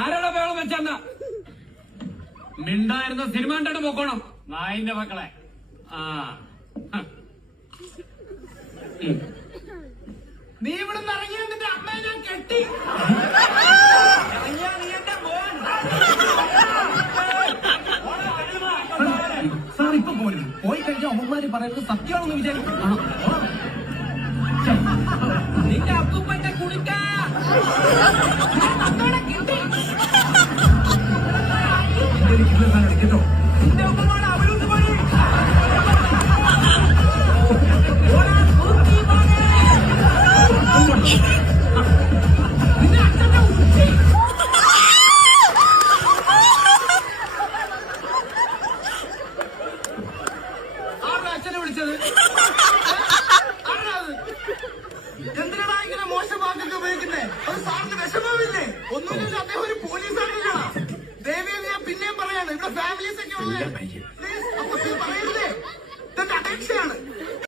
ആരാടെ വേളം വെച്ചെന്ന മിണ്ടായിരുന്ന cinema കണ്ടിട്ട് പോക്കണം നായിന്റെ മക്കളെ. ആ നീ ഇവിടെ നിന്ന് ഇറങ്ങി നിന്റെ അമ്മയെ ഞാൻ കെട്ടി. നീ എന്റെ മോൻ. സാർ ഇപ്പൊ പോരുന്നു. പോയി കഴിഞ്ഞാൽ അമ്മമാര് പറയുന്നത് സത്യമാണെന്ന് വിചാരിക്കും. നിന്റെ അപ്പൂപ്പന്റെ കുടിക്ക കേട്ടോ. നിന്റെ ഉമ്മമാണ് അവരൊന്ന് പോയി. നിന്റെ അച്ഛന്റെ ഉച്ചി. ആരുടെ അച്ഛനെ വിളിച്ചത്? എന്തിനാ ഇങ്ങനെ മോശം വാക്കൊക്കെ ഉപയോഗിക്കുന്നേ? അത് സാറിന് വിഷമമില്ലേ? ഒന്നുമില്ല, അദ്ദേഹം ഒരു പോലീസുകാരനാണ്. ദേവിയെ ഞാൻ പിന്നെയും പറയാണ്, ഇവിടെ ഫാമിലീസ് ഒക്കെ ഉള്ളത്.